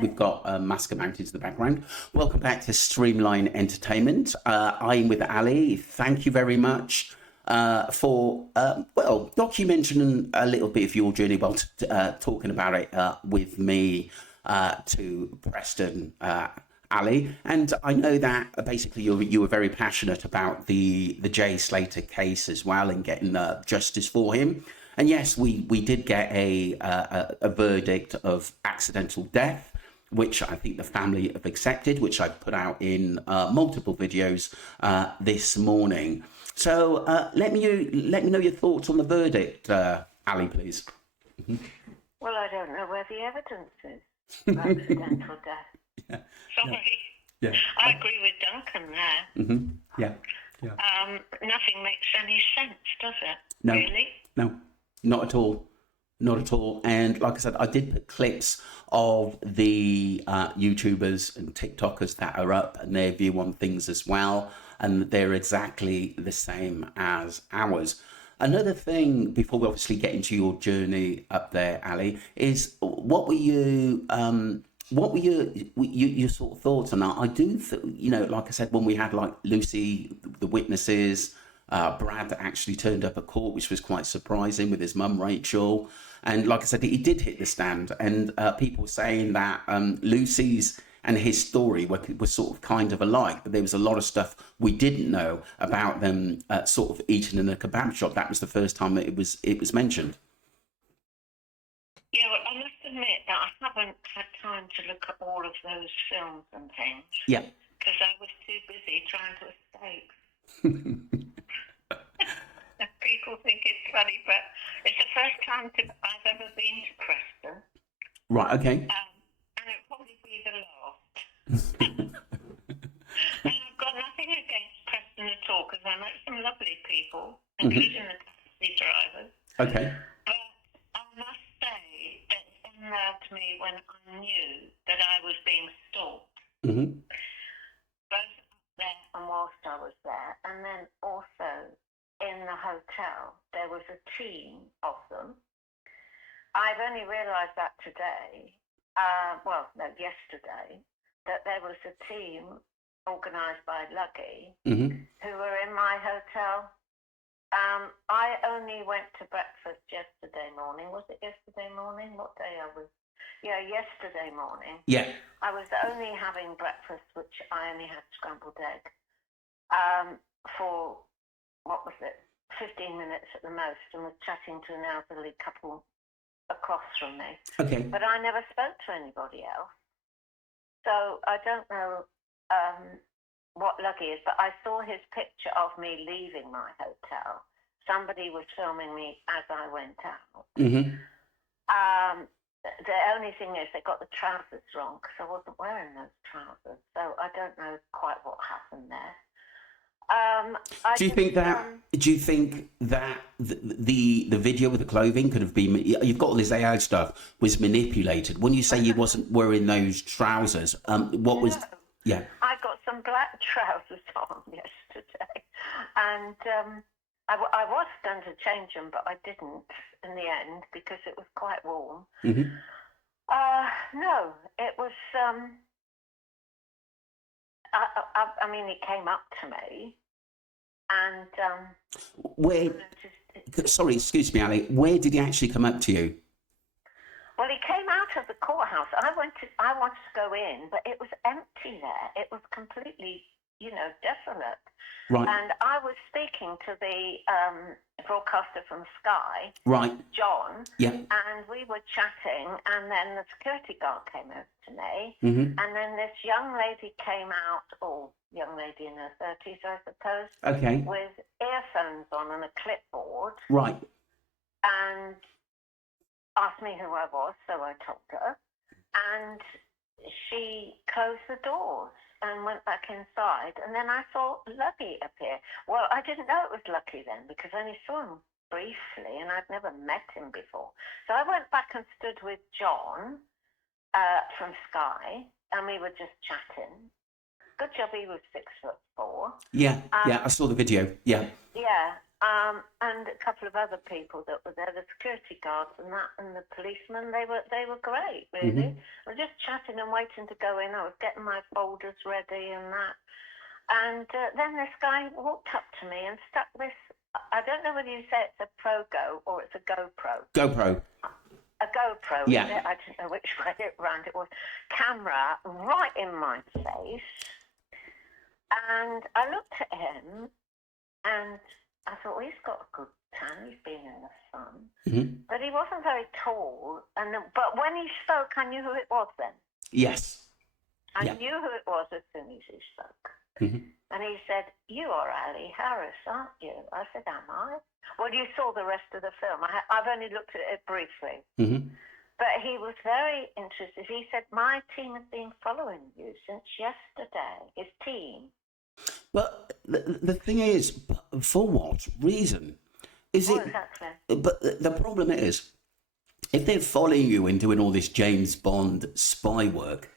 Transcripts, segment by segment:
we've got Masker mounted to the background. Welcome back to Streamline Entertainment. I'm with Ali. Thank you very much for, well, documenting a little bit of your journey while talking about it with me to Preston, Ali. And I know that basically you were very passionate about the Jay Slater case as well and getting justice for him. And yes, we did get a verdict of accidental death, which I think the family have accepted, which I put out in multiple videos this morning. So let me know your thoughts on the verdict, Ali, please. Well, I don't know where the evidence is for accidental death. Yeah. Sorry. Yeah. I agree with Duncan there. Mm-hmm. Yeah. Yeah. Nothing makes any sense, does it? No. Really? No, not at all. Not at all. And like I said, I did put clips of the YouTubers and TikTokers that are up and their view on things as well. And they're exactly the same as ours. Another thing, before we obviously get into your journey up there, Ali, is what were your sort of thoughts on that? I do, like I said, when we had like Lucy, the witnesses, Brad actually turned up at court, which was quite surprising with his mum, Rachel. And like I said, he did hit the stand. And people were saying that Lucy's and his story were sort of kind of alike, but there was a lot of stuff we didn't know about them sort of eating in a kebab shop. That was the first time that it was mentioned. Yeah, well, I must admit that I haven't had time to look at all of those films and things. Yeah. Because I was too busy trying to escape. People think it's funny, but it's the first time I've ever been to Preston. Right, okay. And it'll probably be the last. And I've got nothing against Preston at all, because I met some lovely people, including the taxi drivers. Okay. But I must say that it unnerved me when I knew that I was being stalked. Mm-hmm. Both there and whilst I was there, and then also in the hotel, there was a team of them. I've only realised that today, yesterday, that there was a team organised by Lucky who were in my hotel. I only went to breakfast yesterday morning. Was it yesterday morning? What day I was? Yeah, yesterday morning. Yeah. I was only having breakfast, which I only had scrambled egg, for, what was it, 15 minutes at the most, and was chatting to an elderly couple across from me. Okay. But I never spoke to anybody else. So I don't know what Lucky is, but I saw his picture of me leaving my hotel. Somebody was filming me as I went out. Mm-hmm. The only thing is they got the trousers wrong, because I wasn't wearing those trousers. So I don't know quite what happened there. Do you think that the video with the clothing could have been? You've got all this AI stuff was manipulated. When you say you wasn't wearing those trousers, what was? Yeah. I got some black trousers on yesterday, and I was going to change them, but I didn't in the end because it was quite warm. Mm-hmm. No, it was. I mean, he came up to me, and Sorry, excuse me, Ali. Where did he actually come up to you? Well, he came out of the courthouse. I wanted to go in, but it was empty there. It was completely, desolate. Right. And I was speaking to the broadcaster from Sky, right, John. Yeah. And we were chatting, and then the security guard came over to me, and then this young lady came out, young lady in her 30s, I suppose, okay, with earphones on and a clipboard. Right. And asked me who I was, so I told her, and she closed the doors and went back inside, and then I saw Lucky appear. Well, I didn't know it was Lucky then, because I only saw him briefly, and I'd never met him before. So I went back and stood with John from Sky, and we were just chatting. Good job he was 6'4". Yeah, I saw the video, yeah. Yeah, And a couple of other people that were there, the security guards and that, and the policemen. They were great, really. I was just chatting and waiting to go in. I was getting my folders ready and that. And then this guy walked up to me and stuck this. I don't know whether you say it's a Pro-Go or it's a GoPro. GoPro. A GoPro. Yeah. I don't know which way around it was. Camera right in my face. And I looked at him and I thought, well, he's got a good tan. He's been in the sun. But he wasn't very tall. But when he spoke, I knew who it was then. Yes. I knew who it was as soon as he spoke. And he said, you are Ali Harris, aren't you? I said, am I? Well, you saw the rest of the film. I've only looked at it briefly. But he was very interested. He said, my team has been following you since yesterday, his team. But the thing is, for what reason? Is it? Exactly. But the problem is, if they're following you and doing all this James Bond spy work,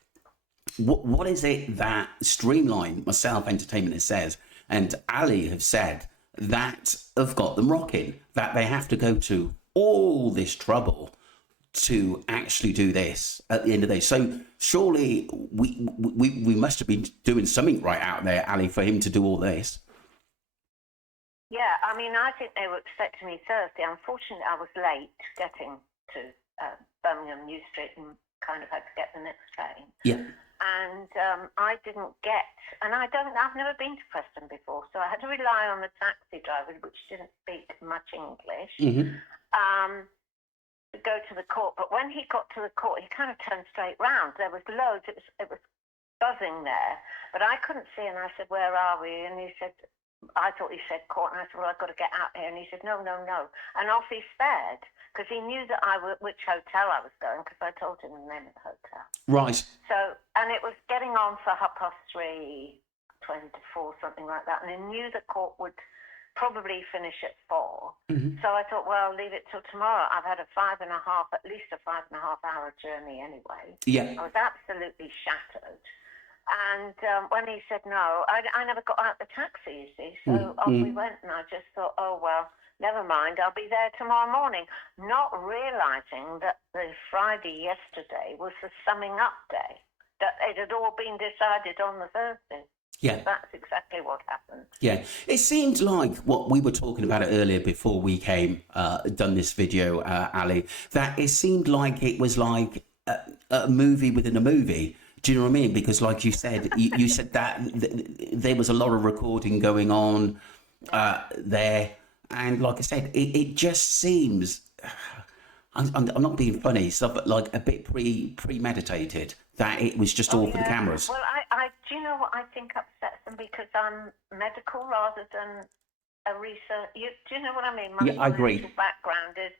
what is it that Streamline, myself, Entertainment says, and Ali have said that have got them rocking? That they have to go to all this trouble to actually do this at the end of the day. So surely we must have been doing something right out there, Ali, for him to do all this. Yeah, I mean, I think they were expecting me Thursday. Unfortunately, I was late getting to Birmingham New Street and kind of had to get the next train. Yeah. And I didn't get, and I've never been to Preston before, so I had to rely on the taxi driver, which didn't speak much English, to go to the court. But when he got to the court, he kind of turned straight round. There was loads, it was buzzing there, but I couldn't see, and I said, where are we? And he said, I thought he said court, and I said, well, I've got to get out here. And he said, no. And off he sped, because he knew that which hotel I was going, because I told him the name of the hotel. Right. So, and it was getting on for 3:20 to 4, something like that. And he knew the court would probably finish at 4. So I thought, well, leave it till tomorrow. I've had at least a 5.5 hour journey anyway. Yeah. I was absolutely shattered. And when he said no, I never got out the taxi, you see. So off we went, and I just thought, oh, well, never mind, I'll be there tomorrow morning. Not realising that the Friday yesterday was the summing up day, that it had all been decided on the Thursday. Yeah. That's exactly what happened. Yeah. It seemed like what we were talking about earlier before we came, done this video, Ali, that it seemed like it was like a movie within a movie. Do you know what I mean? Because like you said, you said that there was a lot of recording going on there. And like I said, it just seems, I'm not being funny, stuff like a bit premeditated, that it was just all for the cameras. Well, do you know what I think upsets them? Because I'm medical rather than a research. Do you know what I mean? My I agree. Background is,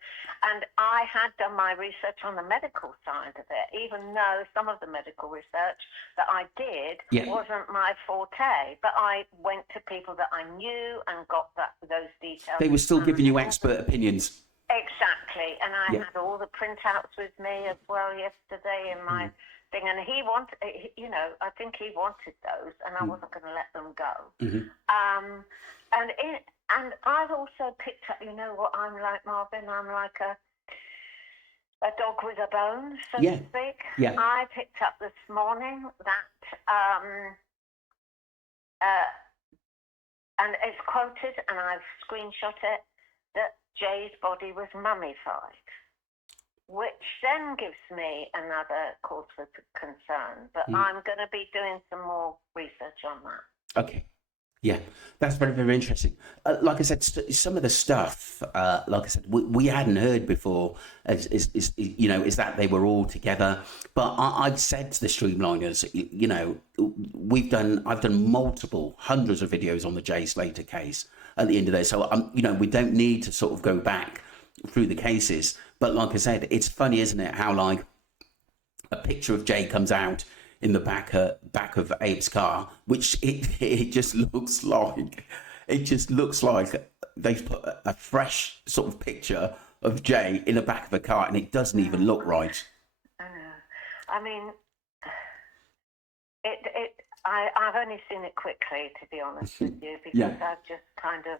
and I had done my research on the medical side of it, even though some of the medical research that I did wasn't my forte. But I went to people that I knew and got those details. They were still giving you expert opinions. Exactly, and I had all the printouts with me as well yesterday in my thing, and he wanted, I think he wanted those, and I wasn't going to let them go. And I've also picked up, you know what I'm like, Marvin? I'm like a dog with a bone, so to speak. Yeah. I picked up this morning that, and it's quoted, and I've screenshot it, that Jay's body was mummified, which then gives me another cause for concern. But I'm going to be doing some more research on that. Okay. Yeah, that's very, very interesting. Like I said, some of the stuff, like I said, we hadn't heard before, is that they were all together. But I've said to the Streamliners, I've done multiple hundreds of videos on the Jay Slater case at the end of the day. So, we don't need to sort of go back through the cases. But like I said, it's funny, isn't it, how like a picture of Jay comes out in the back of Abe's car, which it just looks like they've put a fresh sort of picture of Jay in the back of a car, and it doesn't even look right. I know. I mean, I've only seen it quickly, to be honest with you, because I've just kind of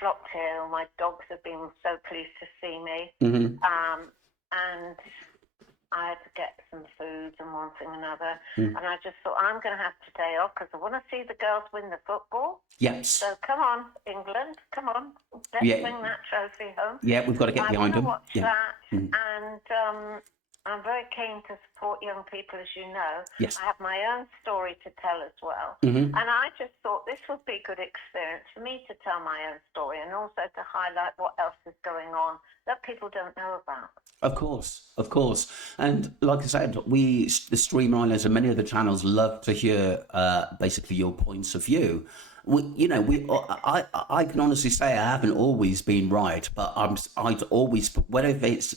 flocked here. My dogs have been so pleased to see me. Mm-hmm. And I had to get some food and one thing and another. Mm. And I just thought, I'm going to have today off because I want to see the girls win the football. Yes. So come on, England, come on. Let's bring that trophy home. Yeah, we've got to get behind them. I want to watch that. And I'm very keen to support young people, as you know. Yes. I have my own story to tell as well. Mm-hmm. And I just thought this would be a good experience for me to tell my own story and also to highlight what else is going on that people don't know about. Of course. And like I said, we, the Streamliners and many other channels, love to hear basically your points of view. I can honestly say I haven't always been right, but I'd always, whether it's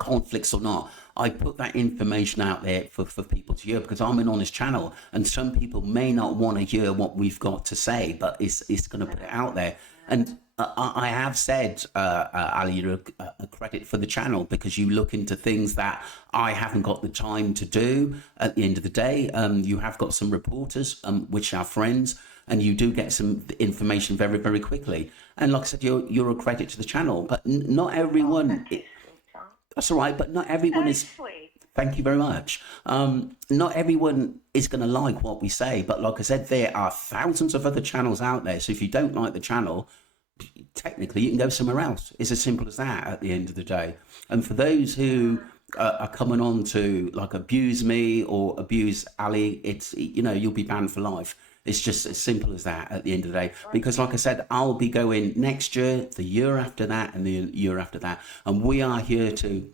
conflicts or not, I put that information out there for people to hear because I'm an honest channel, and some people may not want to hear what we've got to say, but it's going to put it out there. And I have said, Ali, you're a credit for the channel because you look into things that I haven't got the time to do. At the end of the day, you have got some reporters, which are friends, and you do get some information very, very quickly. And like I said, you're a credit to the channel, but not everyone. That's all right, but not everyone is. Sweet. Thank you very much. Not everyone is going to like what we say, but like I said, there are thousands of other channels out there. So if you don't like the channel, technically you can go somewhere else. It's as simple as that at the end of the day. And for those who are coming on to like abuse me or abuse Ali, it's, you'll be banned for life. It's just as simple as that at the end of the day. Because like I said, I'll be going next year, the year after that, and the year after that. And we are here to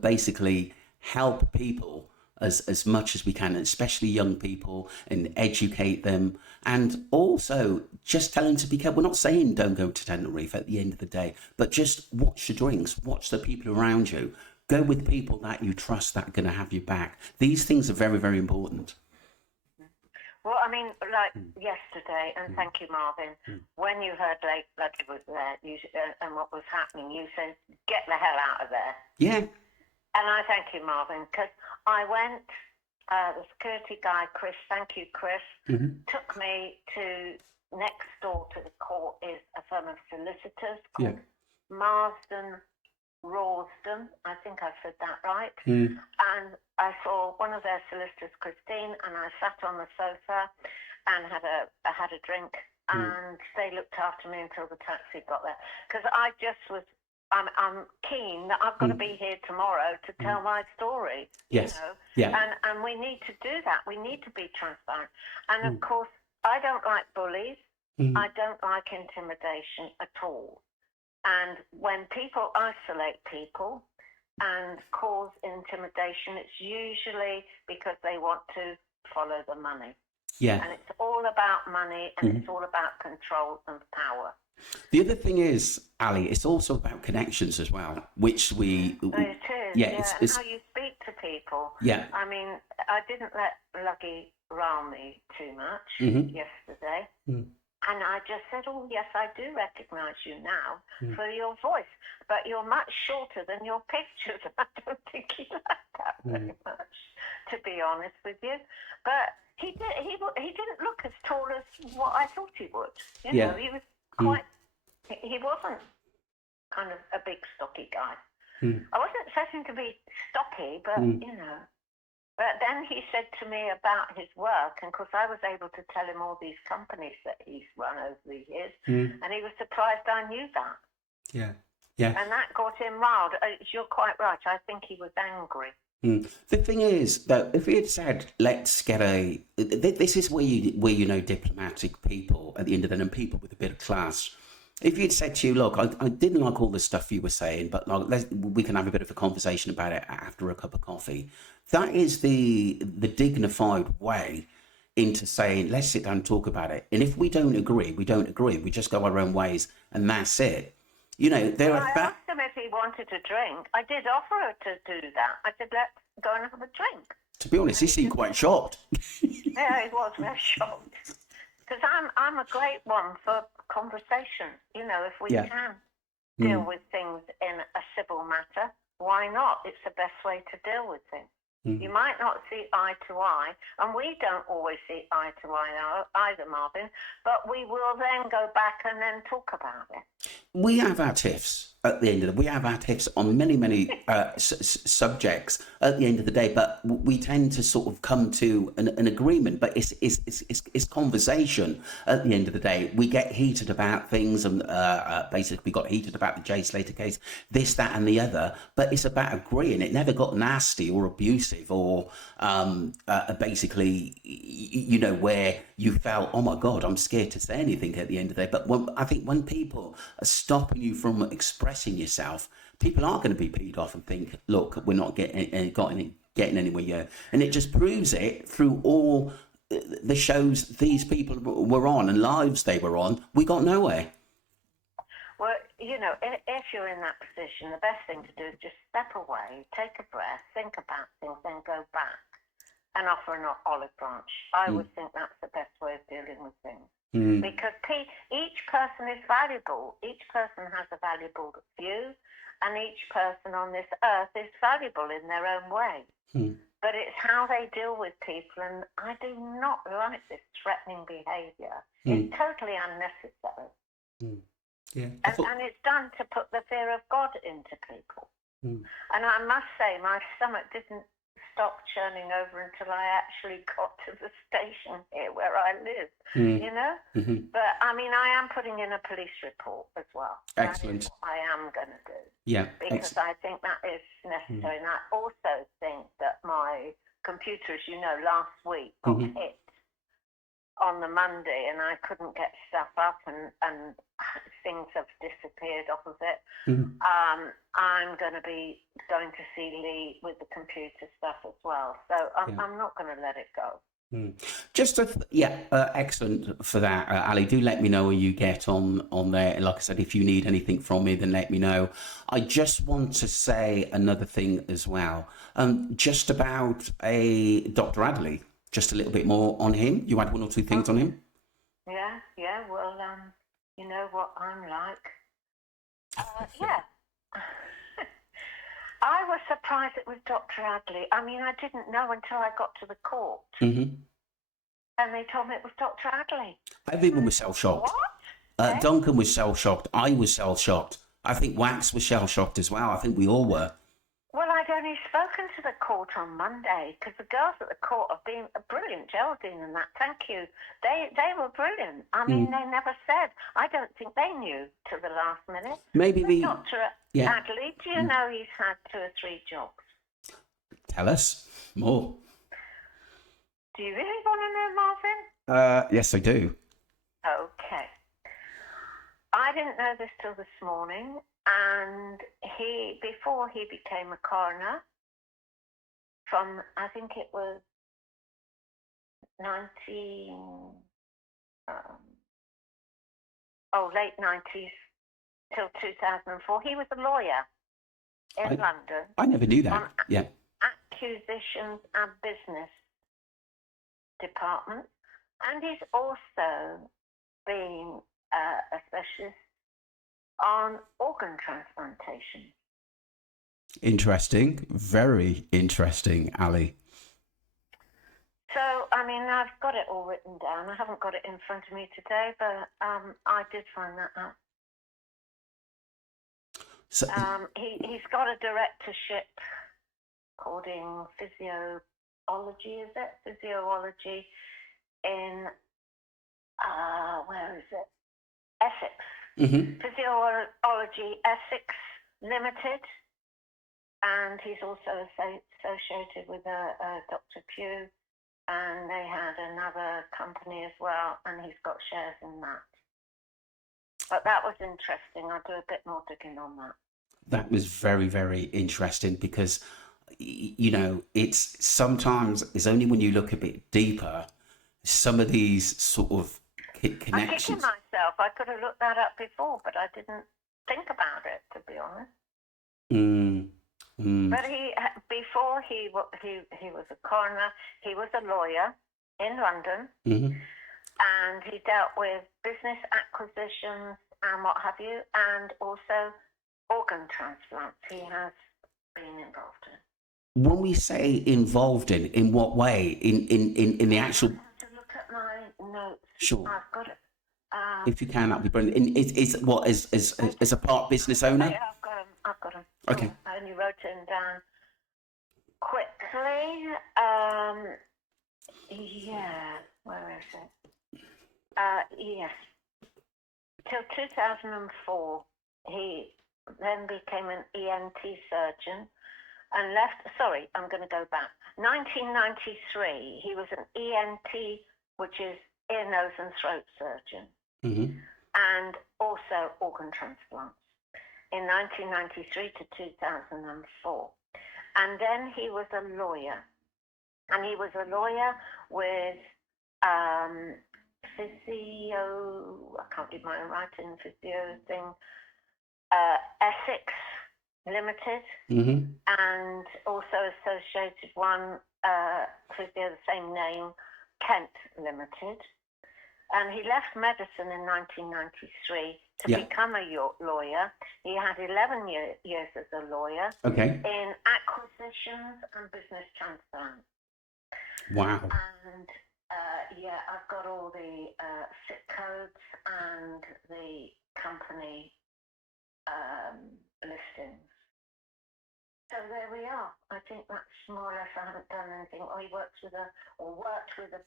basically help people as much as we can, especially young people, and educate them. And also just tell them to be careful. We're not saying don't go to Tenerife at the end of the day, but just watch your drinks, watch the people around you. Go with people that you trust that are going to have you back. These things are very, very important. Well, I mean, like yesterday, and thank you, Marvin, when you heard Lake Ludwig was there and what was happening, you said, get the hell out of there. Yeah. And I thank you, Marvin, because I went, the security guy, Chris, thank you, Chris, took me to next door to the court is a firm of solicitors called Marsden Rawsden, I think I said that right. And I saw one of their solicitors, Christine, and I sat on the sofa and had a drink, and they looked after me until the taxi got there. Because I just was, I'm keen that I've got to be here tomorrow to tell my story. Yes. And we need to do that. We need to be transparent. And of course, I don't like bullies. I don't like intimidation at all. And when people isolate people and cause intimidation, it's usually because they want to follow the money. Yeah. And it's all about money, and it's all about control and power. The other thing is, Ali, it's also about connections as well, which we... It is, It's how you speak to people. Yeah. I mean, I didn't let Lucky rile me too much yesterday. And I just said, oh, yes, I do recognise you now for your voice, but you're much shorter than your pictures. I don't think he liked that very much, to be honest with you. But he didn't look as tall as what I thought he would. You know, he was quite, he wasn't kind of a big, stocky guy. I wasn't expecting to be stocky, but, you know. But then he said to me about his work, and of course I was able to tell him all these companies that he's run over the years, and he was surprised I knew that. Yeah. And that got him riled. You're quite right. I think he was angry. The thing is that if he had said, let's get this is where you know diplomatic people at the end of the day, and people with a bit of class. If you'd said to you, look, I didn't like all the stuff you were saying, but we can have a bit of a conversation about it after a cup of coffee. That is the dignified way into saying, let's sit down and talk about it. And if we don't agree, we don't agree. We just go our own ways, and that's it. You know, I asked him if he wanted a drink. I did offer to do that. I said, let's go and have a drink. To be honest, he seemed quite shocked. Yeah, he was very shocked. Because I'm a great one for conversation. You know, if we can deal with things in a civil matter, why not? It's the best way to deal with things. You might not see eye to eye, and we don't always see eye to eye either, Marvin, but we will then go back and then talk about it. We have our tiffs at the end of the. We have our tiffs on many subjects at the end of the day, but we tend to sort of come to an agreement. But it's conversation at the end of the day. We get heated about things, and basically we got heated about the Jay Slater case, this, that, and the other. But it's about agreeing. It never got nasty or abusive or basically, where you felt, oh my God, I'm scared to say anything at the end of the day. But I think when people are stopping you from expressing yourself, people are going to be peed off and think, look, we're not getting anywhere here. And it just proves it through all the shows these people were on and lives they were on. We got nowhere. Well, if you're in that position, the best thing to do is just step away, take a breath, think about things, then go back and offer an olive branch. I would think that's the best way of dealing with things. Because each person is valuable. Each person has a valuable view, and each person on this earth is valuable in their own way. But it's how they deal with people, and I do not like this threatening behaviour. It's totally unnecessary. Yeah. And it's done to put the fear of God into people. And I must say, my stomach didn't stop churning over until I actually got to the station here where I live, But, I mean, I am putting in a police report as well. Excellent. That is what I am going to do. Yeah. Because I think that is necessary. And I also think that my computer, as you know, last week got hit on the Monday, and I couldn't get stuff up, and things have disappeared off of it. I'm going to be going to see Lee with the computer stuff as well, so I'm not going to let it go. Excellent for that, Ali. Do let me know when you get on there. Like I said, if you need anything from me, then let me know. I just want to say another thing as well, just about Dr. Adley. Just a little bit more on him. You had one or two things on him? Yeah. Well, you know what I'm like. Yeah. I was surprised it was Dr. Adley. I mean, I didn't know until I got to the court. And they told me it was Dr. Adley. Everyone was shell-shocked. What? Duncan was shell-shocked. I was shell-shocked. I think Wax was shell-shocked as well. I think we all were. Well, I'd only spoken to the court on Monday because the girls at the court have been brilliant, Geraldine and that. Thank you. They were brilliant. I mean, they never said. I don't think they knew to the last minute. Maybe Dr. Adley, do you know he's had 2 or 3 jobs? Tell us more. Do you really want to know, Marvin? Yes, I do. Okay. I didn't know this till this morning. And before he became a coroner, from I think it was late 90s till 2004, he was a lawyer in London. I never knew that. Acquisitions and business department, and he's also been a specialist on organ transplantation. Interesting. Very interesting, Ali. So, I mean, I've got it all written down. I haven't got it in front of me today, but I did find that out. So, he's got a directorship called in physiology, is it? Physiology in, where is it? Essex. Physiology Essex Limited, and he's also associated with Dr. Pugh, and they had another company as well, and he's got shares in that. But that was interesting. I'll do a bit more digging on that. That was very, very interesting because, it's only when you look a bit deeper, some of these sort of connections. I'm kicking myself. I could have looked that up before, but I didn't think about it, to be honest. But before he was a coroner, he was a lawyer in London, and he dealt with business acquisitions and what have you, and also organ transplants he has been involved in. when we say involved in what way? In the actual... I have to look at my notes. Sure. I've got it. If you can, that'd be brilliant. Is what as a part business owner? Yeah, I've got them. Okay. I only wrote them down quickly. Yeah, where is it? Yes. Till 2004, he then became an ENT surgeon and left. Sorry, I'm going to go back. 1993, he was an ENT, which is ear, nose, and throat surgeon, and also organ transplants. In 1993 to 2004, and then he was a lawyer, and he was a lawyer with physio. I can't read my own writing. Physio thing. Essex Limited, and also associated one physio, the same name, Kent Limited. And he left medicine in 1993 to become a lawyer. He had 11 years as a lawyer in acquisitions and business transplants. Wow. And I've got all the SIP codes and the company listings. So there we are. I think that's more or less. I haven't done anything. He worked with a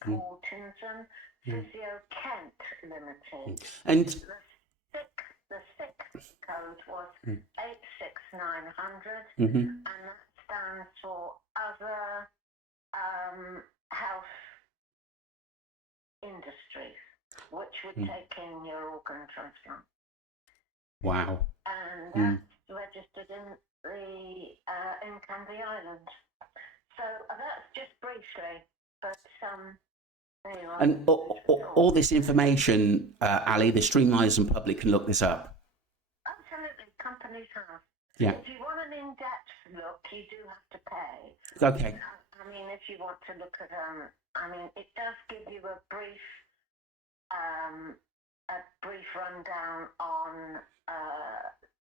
Paul Tinson, Physio Kent Limited. And the SIC code was 86900, and that stands for Other Health Industries, which would take in your organ transplant. Wow. And that's registered in Canvey Island. So that's just briefly, but there you are. And all this information, Ali, the streamliners and public can look this up. Absolutely, companies have. Yeah. If you want an in-depth look, you do have to pay. Okay. I mean, if you want to look at it does give you a brief rundown on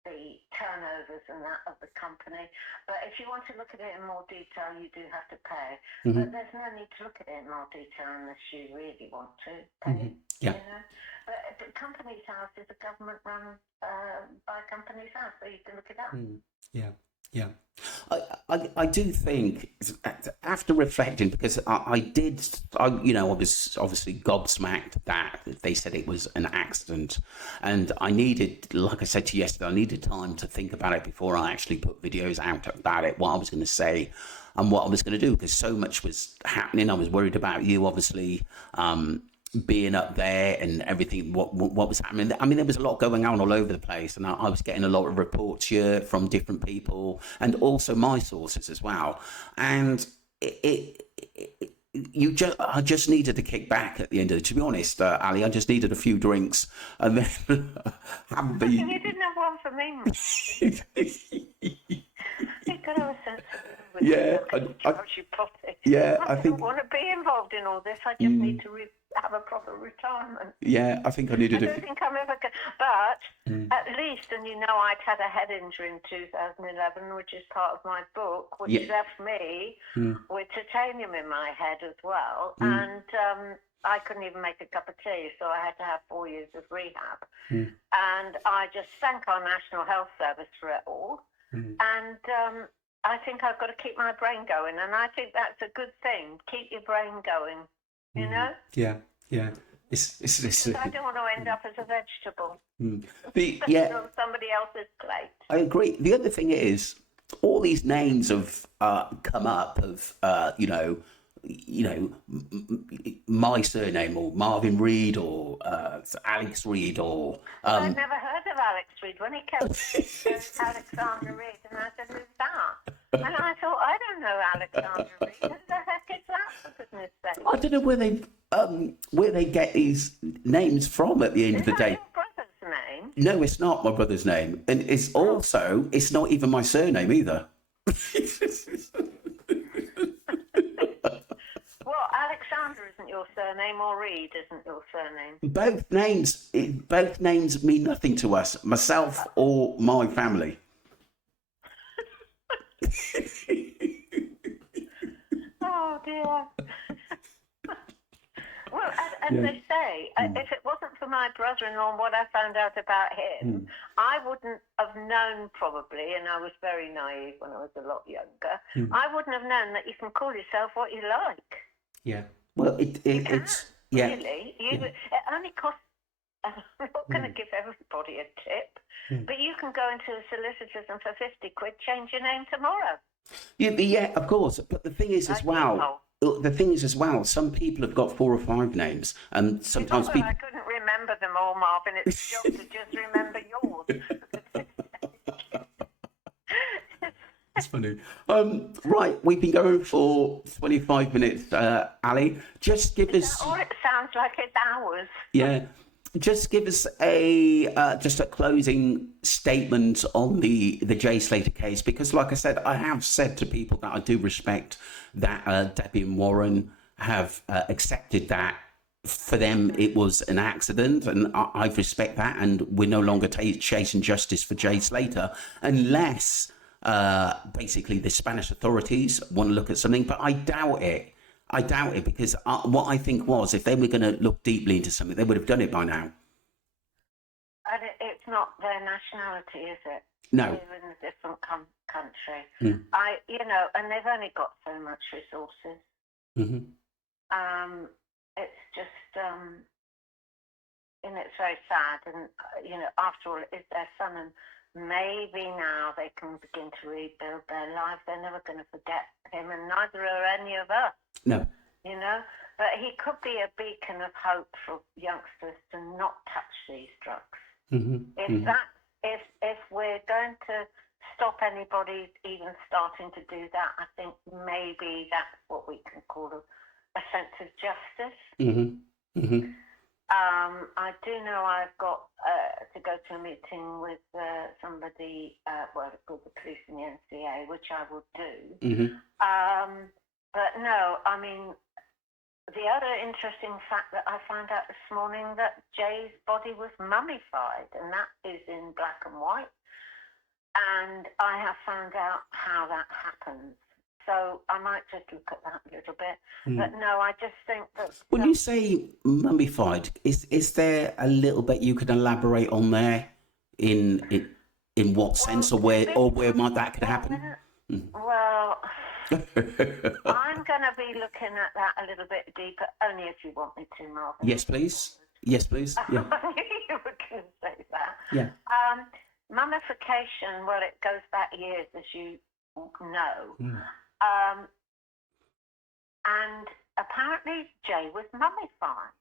the turnovers and that of the company. But if you want to look at it in more detail, you do have to pay. But there's no need to look at it in more detail unless you really want to pay. Yeah. You know? But Companies House is a government-run by Companies House, so you can look it up. Yeah. I do think, after reflecting, because I was obviously gobsmacked that they said it was an accident, and I needed, like I said to you yesterday, I needed time to think about it before I actually put videos out about it, what I was going to say and what I was going to do, because so much was happening. I was worried about you, obviously, being up there and everything, what was happening. I mean, there was a lot going on all over the place, and I was getting a lot of reports here from different people, and also my sources as well. And I just needed to kick back at the end of it. To be honest, Ali, I just needed a few drinks, and then have the... You didn't have one for me. You could have a sense of I think... don't want to be involved in all this. I just need to have a proper retirement. Yeah, I think I needed... I don't think I'm ever going... But at least, and I'd had a head injury in 2011, which is part of my book, which left me with titanium in my head as well. And I couldn't even make a cup of tea, so I had to have 4 years of rehab. And I just thank our National Health Service for it all. And I think I've got to keep my brain going, and I think that's a good thing. Keep your brain going, you know? Yeah. It's I don't want to end up as a vegetable. On somebody else's plate. I agree. The other thing is, all these names have come up of, my surname, or Marvin Reed, or Alex Reed, or... I'd never heard of Alex Reed. When he kept saying Alexander Reed, and I said, who's that? And I thought, I don't know Alexander Reed. Who the heck is that, for goodness sake? I don't know where they get these names from at the end of the day. Is that your brother's name? No, it's not my brother's name. And it's not even my surname either. Well, Alexander isn't your surname, or Reed isn't your surname? Both names mean nothing to us, myself or my family. dear. Well, as they say, if it wasn't for my brother-in-law and what I found out about him, I wouldn't have known probably, and I was very naive when I was a lot younger, I wouldn't have known that you can call yourself what you like. Yeah. Well, it's... Yeah. Really. It only costs... I'm not going to give everybody a tip, but you can go into a solicitor's and for 50 quid change your name tomorrow. Yeah, of course. But the thing is as well... some people have got 4 or 5 names, and sometimes people... I couldn't remember them all, Marvin. It's a job to just remember yours. That's funny. Right, we've been going for 25 minutes, Ali. Just give us... Or it sounds like it's hours. Yeah. Just give us a closing statement on the Jay Slater case, because, like I said, I have said to people that I do respect that Debbie and Warren have accepted that for them it was an accident, and I respect that, and we're no longer chasing justice for Jay Slater unless basically the Spanish authorities want to look at something, but I doubt it. Because what I think was, if they were going to look deeply into something, they would have done it by now. And it's not their nationality, is it? No. They're in a different country. And they've only got so much resources. Mm-hmm. It's just, it's very sad. And, after all, it's their son, and maybe now they can begin to rebuild their lives. They're never going to forget him, and neither are any of us. No. But he could be a beacon of hope for youngsters to not touch these drugs. Mm-hmm. If we're going to stop anybody even starting to do that, I think maybe that's what we can call a sense of justice. Mm-hmm. Mm-hmm. I do know I've got to go to a meeting with somebody, called the police in the NCA, which I will do. Mm-hmm. But no, I mean, the other interesting fact that I found out this morning, that Jay's body was mummified, and that is in black and white. And I have found out how that happens. So I might just look at that a little bit. But no, I just think that... When you say mummified, is there a little bit you could elaborate on there? In what sense, or where might that could happen? Well, I'm going to be looking at that a little bit deeper, only if you want me to, Marvin. Yes, please. Yes, please. Yeah. I knew you were going to say that. Yeah. Mummification, well, it goes back years, as you know. And apparently Jay was mummified.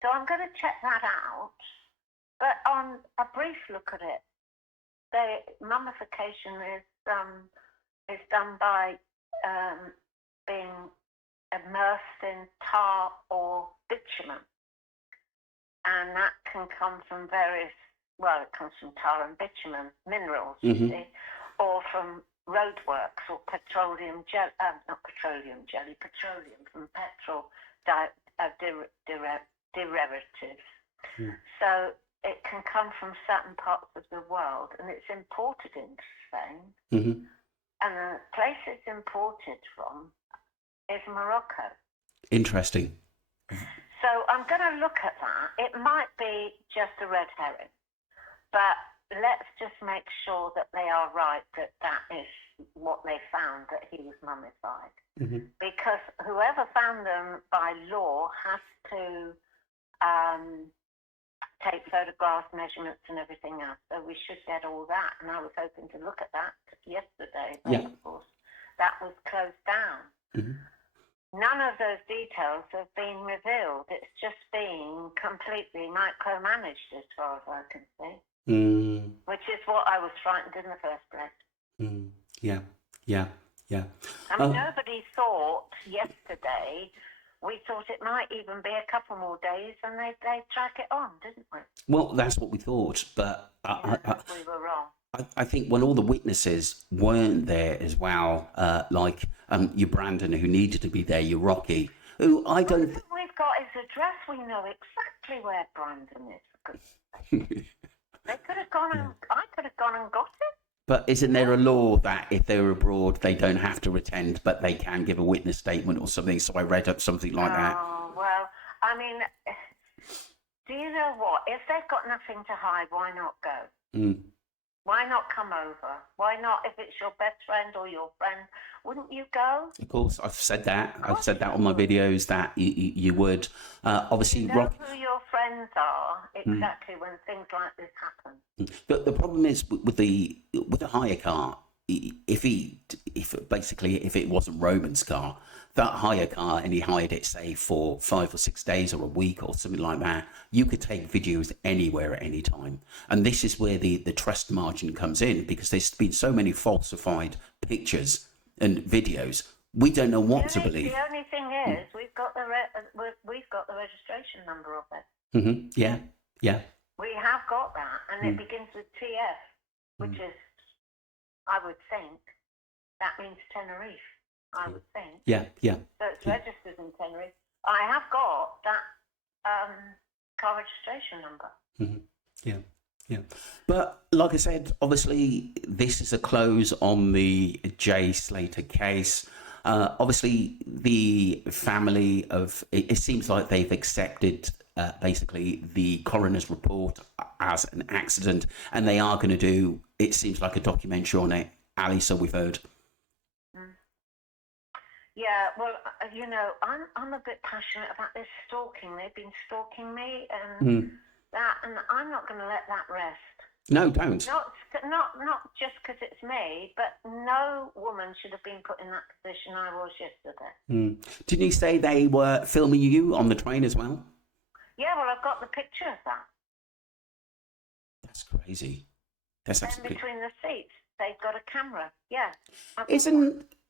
So I'm going to check that out. But on a brief look at it, mummification is done by being immersed in tar or bitumen. And that can come from it comes from tar and bitumen, minerals, you see, or from roadworks or petroleum from petrol derivatives. So it can come from certain parts of the world, and it's imported into Spain. And the place it's imported from is Morocco. Interesting. So I'm going to look at that. It might be just a red herring, but let's just make sure that they are right, that is what they found, that he was mummified. Because whoever found them by law has to take photographs, measurements and everything else. So we should get all that. And I was hoping to look at that yesterday, but of course that was closed down. None of those details have been revealed. It's just been completely micromanaged as far as I can see. Which is what I was frightened in the first place. Yeah. I mean, nobody thought yesterday, we thought it might even be a couple more days, and they drag it on, didn't we? Well, that's what we thought, but we were wrong. I think when all the witnesses weren't there as well, like your Brandon, who needed to be there, your Rocky, who I don't... We've got his address. We know exactly where Brandon is. They could have gone and... I could have gone and got it. But isn't there a law that if they're abroad, they don't have to attend, but they can give a witness statement or something? So I read up something like that. Oh, well, I mean, do you know what? If they've got nothing to hide, why not go? Mm. Why not come over? Why not, if it's your best friend or your friend, wouldn't you go? Of course, I've said that. I've said that on my videos that you would. Obviously, you know who your friends are exactly when things like this happen. The problem is with the hire car. If it wasn't Roman's car, that hire car, and he hired it, say, for 5 or 6 days or a week or something like that, you could take videos anywhere at any time. And this is where the trust margin comes in, because there's been so many falsified pictures and videos. We don't know what to believe. The only thing is, we've got the registration number of it. Mm-hmm. Yeah, yeah. We have got that, and it begins with TF, which is, I would think, that means Tenerife. I would think. Yeah, yeah. So it's registered in Tenerife. I have got that car registration number. Mm-hmm. Yeah, yeah. But like I said, obviously this is a close on the Jay Slater case. Obviously, the family of it seems like they've accepted basically the coroner's report as an accident, and they are going to do. It seems like a documentary on it, Ali. So we've heard. Yeah, well, I'm a bit passionate about this stalking. They've been stalking me, and and I'm not going to let that rest. No, don't. Not just because it's me, but no woman should have been put in that position I was yesterday. Didn't you say they were filming you on the train as well? Yeah, well, I've got the picture of that. That's crazy. That's absolutely. Between the seats, they've got a camera. Yeah.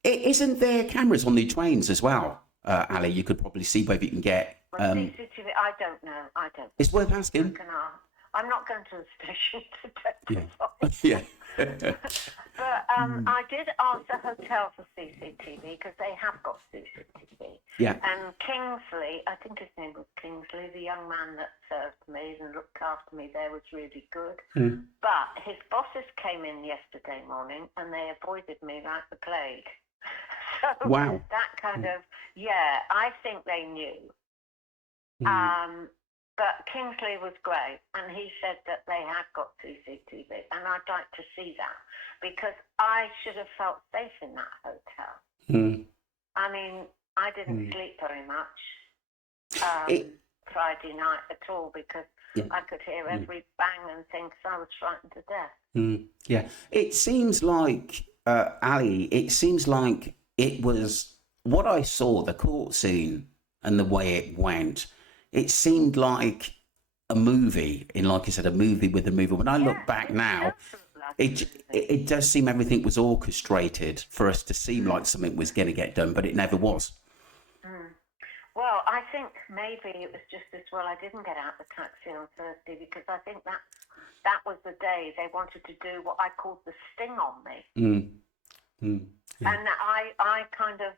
Isn't there cameras on the trains as well, Ali? You could probably see whether you can get. CCTV, I don't know. It's worth asking. I'm not going to the station today. Yeah. But I did ask the hotel for CCTV because they have got CCTV. Yeah. And Kingsley, I think his name was Kingsley, the young man that served me and looked after me there, was really good. But his bosses came in yesterday morning and they avoided me like the plague. So wow. That kind of, I think they knew. But Kingsley was great, and he said that they had got CCTV, and I'd like to see that, because I should have felt safe in that hotel. I mean, I didn't sleep very much Friday night at all, because I could hear every bang and things, so I was frightened to death. Yeah, it seems like, Ali, it was, what I saw, the court scene and the way it went, it seemed like a movie, like I said, a movie with a movie. When I look back now, it does seem everything was orchestrated for us to seem like something was going to get done, but it never was. Well, I think maybe it was just as well I didn't get out the taxi on Thursday, because I think that was the day they wanted to do what I called the sting on me. Yeah. And I kind of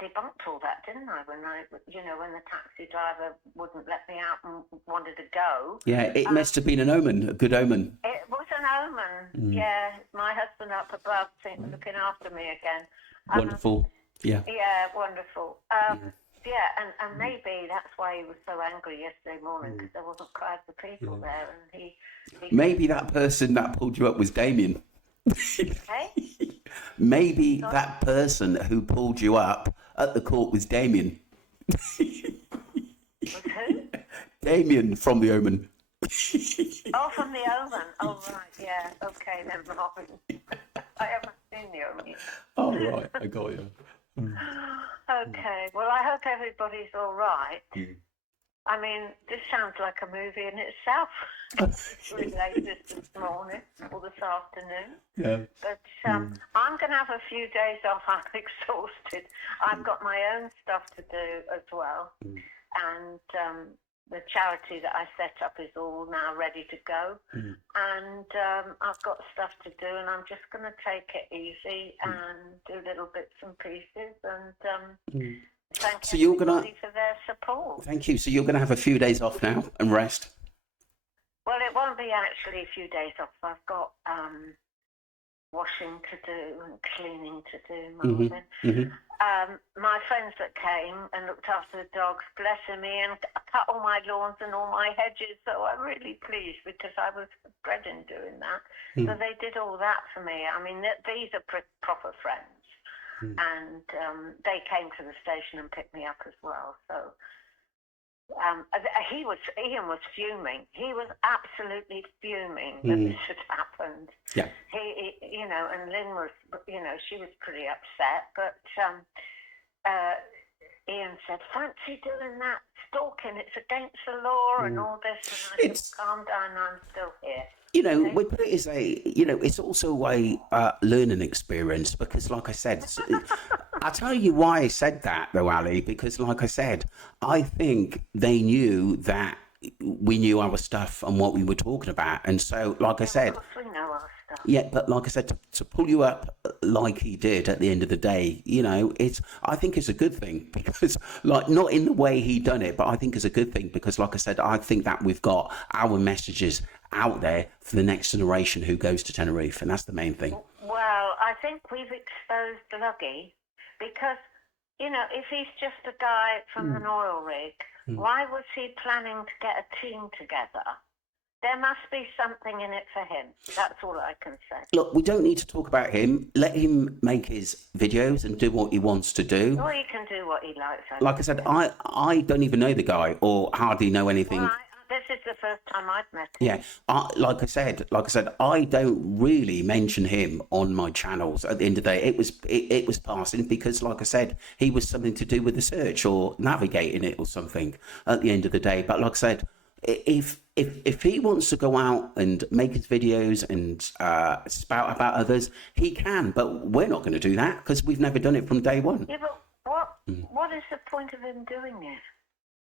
debunked all that, didn't I? When the taxi driver wouldn't let me out and wanted to go. Yeah, it must have been an omen, a good omen. It was an omen. Yeah, my husband up above looking after me again. Wonderful. Yeah. Yeah, wonderful. And maybe that's why he was so angry yesterday morning, because there wasn't crowds of people there, and he maybe that person that pulled you up was Damien. Hey? Maybe that person who pulled you up at the court was Damien. Was who? Damien from The Omen. Oh, from The Omen. Oh, right, yeah. Okay, then, Robin. I haven't seen The Omen. Oh, right, I got you. Okay, well, I hope everybody's all right. I mean, this sounds like a movie in itself. It's related this morning or this afternoon. Yeah. But I'm going to have a few days off. I'm exhausted. I've got my own stuff to do as well. And the charity that I set up is all now ready to go. And I've got stuff to do, and I'm just going to take it easy and do little bits and pieces. And thank everybody for their support. Thank you. So you're going to have a few days off now and rest? Well, it won't be actually a few days off. I've got washing to do and cleaning to do, Mm-hmm. Marvin. Mm-hmm. My friends that came and looked after the dogs, blessing me, and cut all my lawns and all my hedges. So I'm really pleased because I was dreading doing that. So they did all that for me. I mean, these are proper friends. And they came to the station and picked me up as well. So Ian was fuming. He was absolutely fuming that this had happened. Yeah. He, and Lynn was, she was pretty upset. But Ian said, "Fancy doing that, stalking? It's against the law and all this." And I said, "Calm down, I'm still here." We put it as it's also a learning experience because, like I said, I'll tell you why I said that though, Ali, because like I said, I think they knew that we knew our stuff and what we were talking about. And so, like I said, of course we know our stuff. Yeah, but like I said, to pull you up like he did at the end of the day, I think it's a good thing because, like, not in the way he done it, but I think it's a good thing because, like I said, I think that we've got our messages out there for the next generation who goes to Tenerife, and that's the main thing. Well, I think we've exposed Luggy because, if he's just a guy from an oil rig, why was he planning to get a team together? There must be something in it for him. That's all I can say. Look, we don't need to talk about him. Let him make his videos and do what he wants to do. Or he can do what he likes. Like I said, I don't even know the guy or hardly know anything. Well, this is the first time I've met him. Yeah, like I said, I don't really mention him on my channels. At the end of the day, it was passing because, like I said, he was something to do with the search or navigating it or something. At the end of the day, but like I said, if he wants to go out and make his videos and spout about others, he can. But we're not going to do that because we've never done it from day one. Yeah, but what is the point of him doing it?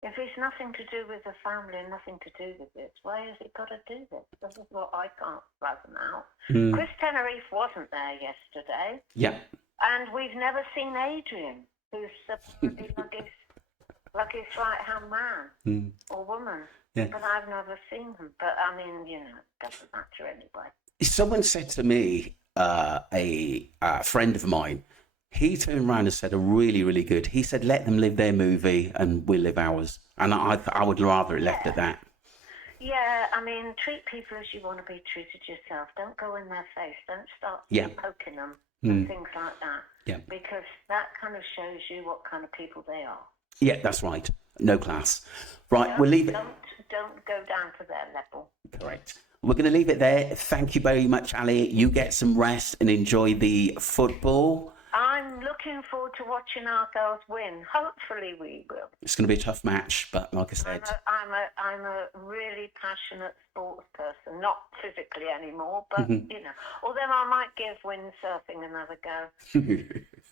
If it's nothing to do with the family and nothing to do with this, why has he got to do this? This is what I can't fathom out. Chris Tenerife wasn't there yesterday. Yeah. And we've never seen Adrian, who's supposedly Lucky's right-hand man or woman. Yeah. But I've never seen him. But, I mean, it doesn't matter anyway. Someone said to me, a friend of mine, he turned around and said, really, really good. He said, let them live their movie and we'll live ours. And I would rather it left at that. Yeah, I mean, treat people as you want to be treated yourself. Don't go in their face. Don't start poking them and things like that. Yeah. Because that kind of shows you what kind of people they are. Yeah, that's right. No class. Right, we'll leave it. Don't go down to their level. Correct. We're going to leave it there. Thank you very much, Ali. You get some rest and enjoy the football. I'm looking forward to watching our girls win. Hopefully we will. It's going to be a tough match, but like I said... I'm a really passionate sports person. Not physically anymore, but, Although I might give windsurfing another go.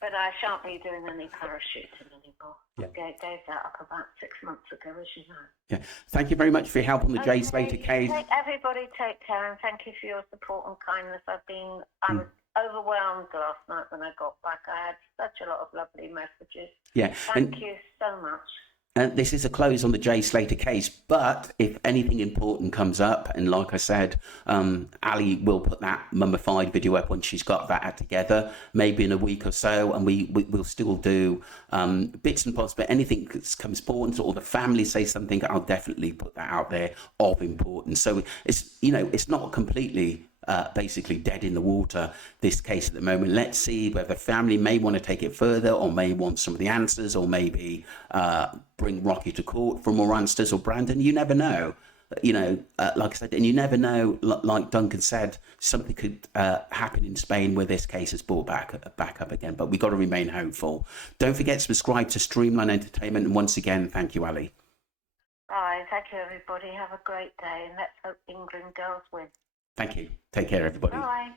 But I shan't be doing any parachuting anymore. Yeah. I gave that up about 6 months ago, as you know. Yeah. Thank you very much for your help on the Jay Slater case. Everybody take care, and thank you for your support and kindness. I was overwhelmed last night when I got back. I had such a lot of lovely messages. Yeah. Thank you so much. This is a close on the Jay Slater case, but if anything important comes up, and like I said, Ali will put that mummified video up when she's got that together, maybe in a week or so, and we'll still do bits and bobs, but anything that comes important or the family say something, I'll definitely put that out there of importance. So it's not completely basically dead in the water, this case at the moment. Let's see whether family may want to take it further or may want some of the answers or maybe bring Rocky to court for more answers or Brandon. You never know. Like I said, and you never know, like Duncan said, something could happen in Spain where this case is brought back up again. But we've got to remain hopeful. Don't forget to subscribe to Streamline Entertainment. And once again, thank you, Ali. Bye. Thank you, everybody. Have a great day. And let's hope England girls win. Thank you. Take care, everybody. Bye.